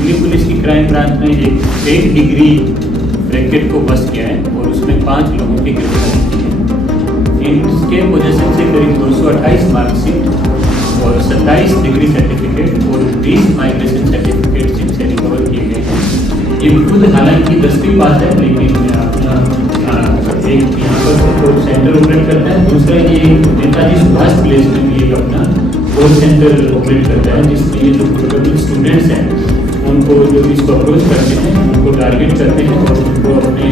Delhi police की crime branch ने एक फेक डिग्री रैकेट को बस्ट किया है और उसमें 5 लोगों की गिरफ्तारी की है। इनके पोजेशन से करीब 228 मार्कशीट और 27 डिग्री सर्टिफिकेट और 20 माइग्रेशन सर्टिफिकेट इनसे रिकवर किए गए हैं। ये खुद हालांकि 10वीं पास है, लेकिन अपना एक यहाँ पर सेंटर ऑपरेट करता है, दूसरा ये नेताजी सुभाष प्लेस में भी एक अपना कॉल सेंटर ऑपरेट करता है, जिसमें ये जो प्रोबेबल स्टूडेंट्स हैं उनको जो इसको अप्रोच करते हैं उनको टारगेट करते हैं और उनको अपने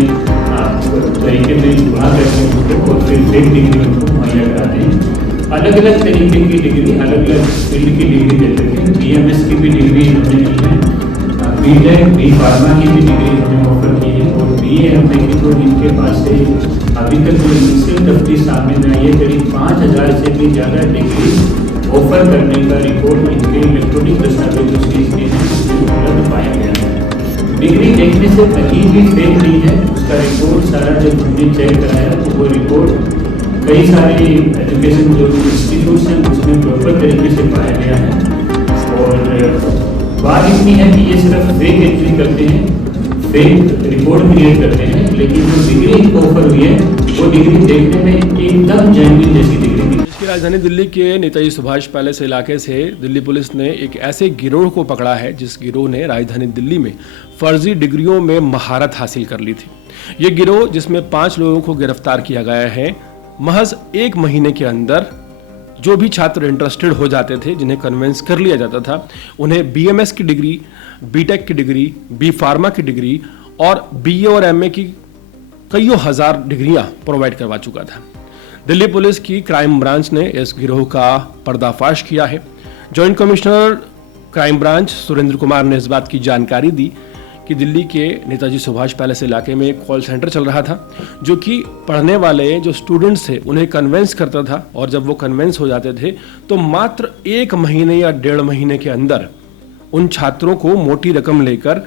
तरीके में जुड़ा करते हैं उनको और फिर फेक डिग्री उनको मुहैया कराते हैं। अलग अलग तरीके की डिग्री, अलग अलग फील्ड की डिग्री देते थे। BMS की भी डिग्री इन्होंने ली है, BTech, B फार्मा की भी डिग्री इन्होंने ऑफर की है और BA हमने की तो इनके पास से अभी तक जो इनिशियल तफ्तीश सामने आई है करीब 5000 से भी ज़्यादा डिग्री ऑफर करने का रिकॉर्ड इनके इलेक्ट्रॉनिक दस्तावेजों से इसके उपलब्ध पाया गया है। डिग्री देखने से कहीं भी फेक नहीं है, उसका रिकॉर्ड सारा जब हमने चेक कराया तो वो रिकॉर्ड कई सारे एजुकेशन जो इंस्टीट्यूट्स हैं उसमें प्रॉपर तरीके से पाया गया है। और बात इतनी है कि ये सिर्फ फेक एंट्री करते हैं, फेक रिकॉर्ड क्रिएट करते हैं, लेकिन जो डिग्री इनको ऑफर हुई है वो डिग्री देखने में एकदम जेन्युइन जैसी डिग्री थी। देश की राजधानी दिल्ली के नेताजी सुभाष पैलेस इलाके से दिल्ली पुलिस ने एक ऐसे गिरोह को पकड़ा है जिस गिरोह ने राजधानी दिल्ली में फर्जी डिग्रियों में महारत हासिल कर ली थी। ये गिरोह, जिसमें 5 लोगों को गिरफ्तार किया गया है, महज 1 महीने के अंदर जो भी छात्र इंटरेस्टेड हो जाते थे, जिन्हें कन्विंस कर लिया जाता था, उन्हें BMS की डिग्री, BTech की डिग्री, B फार्मा की डिग्री और BA और MA की कईयों हजार डिग्रियां प्रोवाइड करवा चुका था। दिल्ली पुलिस की क्राइम ब्रांच ने इस गिरोह का पर्दाफाश किया है। Joint commissioner crime branch Surendra Kumar ने इस बात की जानकारी दी कि दिल्ली के नेताजी सुभाष पैलेस इलाके में एक कॉल सेंटर चल रहा था जो कि पढ़ने वाले जो स्टूडेंट्स थे उन्हें कन्विंस करता था, और जब वो कन्विंस हो जाते थे तो मात्र 1 महीने या 1.5 महीने के अंदर उन छात्रों को मोटी रकम लेकर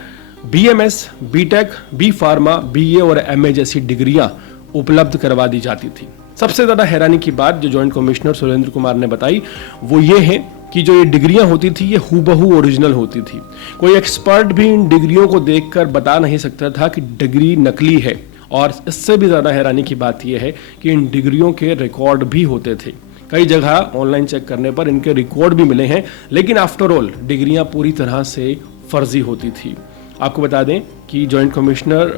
BMS, BTech, B pharma, BA और MA जैसी डिग्रियां उपलब्ध करवा दी जाती थी। सबसे ज्यादा हैरानी की बात जो जॉइंट कमिश्नर सुरेंद्र कुमार ने बताई वो ये है कि जो ये डिग्रियां होती थी ये हूबहू ओरिजिनल होती थी। कोई एक्सपर्ट भी इन डिग्रियों को देखकर बता नहीं सकता था कि डिग्री नकली है, और इससे भी ज़्यादा हैरानी की बात यह है कि इन डिग्रियों के रिकॉर्ड भी होते थे। कई जगह ऑनलाइन चेक करने पर इनके रिकॉर्ड भी मिले हैं, लेकिन आफ्टर ऑल डिग्रियां पूरी तरह से फर्जी होती थी। आपको बता दें कि जॉइंट कमिश्नर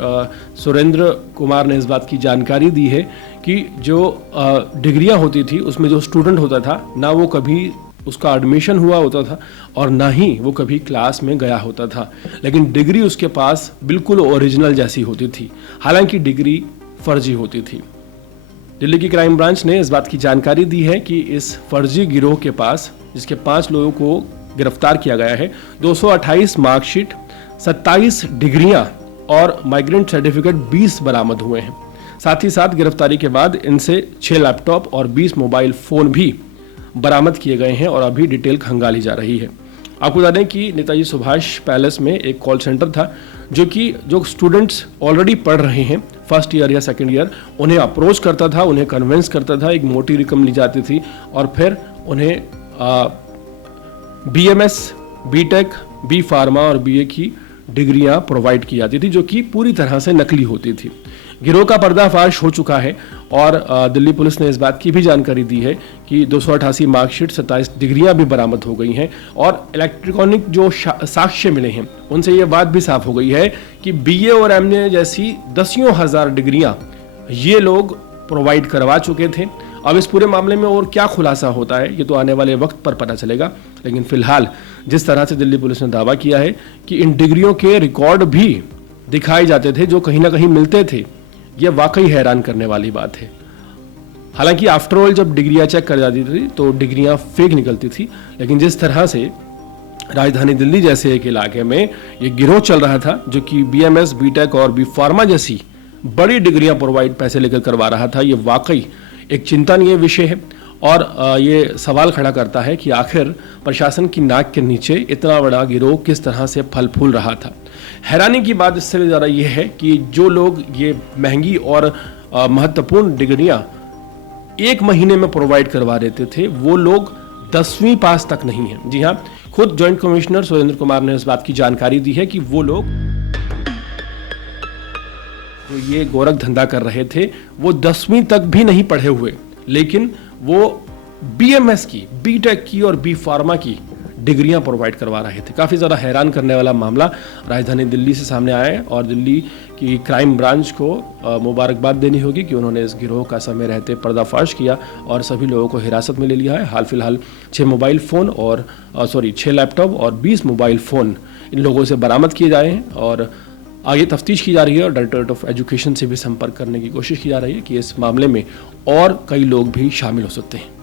सुरेंद्र कुमार ने इस बात की जानकारी दी है कि जो डिग्रियां होती थी उसमें जो स्टूडेंट होता था ना वो कभी उसका एडमिशन हुआ होता था और ना ही वो कभी क्लास में गया होता था, लेकिन डिग्री उसके पास बिल्कुल ओरिजिनल जैसी होती थी, हालांकि डिग्री फर्जी होती थी। दिल्ली की क्राइम ब्रांच ने इस बात की जानकारी दी है कि इस फर्जी गिरोह के पास, जिसके 5 लोगों को गिरफ्तार किया गया है, 228 मार्कशीट, 27 डिग्रियां और माइग्रेंट सर्टिफिकेट 20 बरामद हुए हैं। साथ ही साथ गिरफ्तारी के बाद इनसे 6 लैपटॉप और 20 मोबाइल फोन भी बरामद किए गए हैं और अभी डिटेल खंगाली जा रही है। आपको बता दें कि नेताजी सुभाष पैलेस में एक कॉल सेंटर था जो स्टूडेंट्स ऑलरेडी पढ़ रहे हैं, फर्स्ट ईयर या सेकंड ईयर, उन्हें अप्रोच करता था, उन्हें कन्विंस करता था, एक मोटी रकम ली जाती थी और फिर उन्हें BMS, BTech, B फार्मा और BA की डिग्रियां प्रोवाइड की जाती थी जो कि पूरी तरह से नकली होती थी। गिरोह का पर्दाफाश हो चुका है और दिल्ली पुलिस ने इस बात की भी जानकारी दी है कि 288 मार्कशीट, 27 डिग्रियां भी बरामद हो गई हैं और इलेक्ट्रॉनिक जो साक्ष्य मिले हैं उनसे ये बात भी साफ हो गई है कि BA और MA जैसी दसियों हजार डिग्रियां ये लोग प्रोवाइड करवा चुके थे। अब इस पूरे मामले में और क्या खुलासा होता है ये तो आने वाले वक्त पर पता चलेगा, लेकिन फिलहाल जिस तरह से दिल्ली पुलिस ने दावा किया है कि इन डिग्रियों के रिकॉर्ड भी दिखाए जाते थे जो कहीं ना कहीं मिलते थे, यह वाकई हैरान करने वाली बात है। हालांकि आफ्टर ऑल जब डिग्रियां चेक कर जाती थी तो डिग्रियां फेक निकलती थी, लेकिन जिस तरह से राजधानी दिल्ली जैसे एक इलाके में ये गिरोह चल रहा था जो कि BMS, BTech और B फार्मा जैसी बड़ी डिग्रियां प्रोवाइड पैसे लेकर करवा रहा था, ये वाकई एक चिंतनीय विषय है और ये सवाल खड़ा करता है कि आखिर प्रशासन की नाक के नीचे इतना बड़ा गिरोह किस तरह से फल फूल रहा था। हैरानी की बात इससे भी ज़्यादा ये है कि जो लोग ये महंगी और महत्वपूर्ण डिग्रियां 1 महीने में प्रोवाइड करवा देते थे वो लोग 10वीं पास तक नहीं है। जी हाँ, खुद जॉइंट कमिश्नर सुरेंद्र कुमार ने इस बात की जानकारी दी है कि वो लोग जो ये गोरख धंधा कर रहे थे वो 10वीं तक भी नहीं पढ़े हुए, लेकिन वो बीएमएस की, बीटेक की और बी फार्मा की डिग्रियां प्रोवाइड करवा रहे थे। काफ़ी ज़्यादा हैरान करने वाला मामला राजधानी दिल्ली से सामने आया है और दिल्ली की क्राइम ब्रांच को मुबारकबाद देनी होगी कि उन्होंने इस गिरोह का समय रहते पर्दाफाश किया और सभी लोगों को हिरासत में ले लिया है। हाल फिलहाल 6 लैपटॉप और 20 मोबाइल फ़ोन इन लोगों से बरामद किए जाए हैं और आगे तफ्तीश की जा रही है और डायरेक्टरेट ऑफ एजुकेशन से भी संपर्क करने की कोशिश की जा रही है कि इस मामले में और कई लोग भी शामिल हो सकते हैं।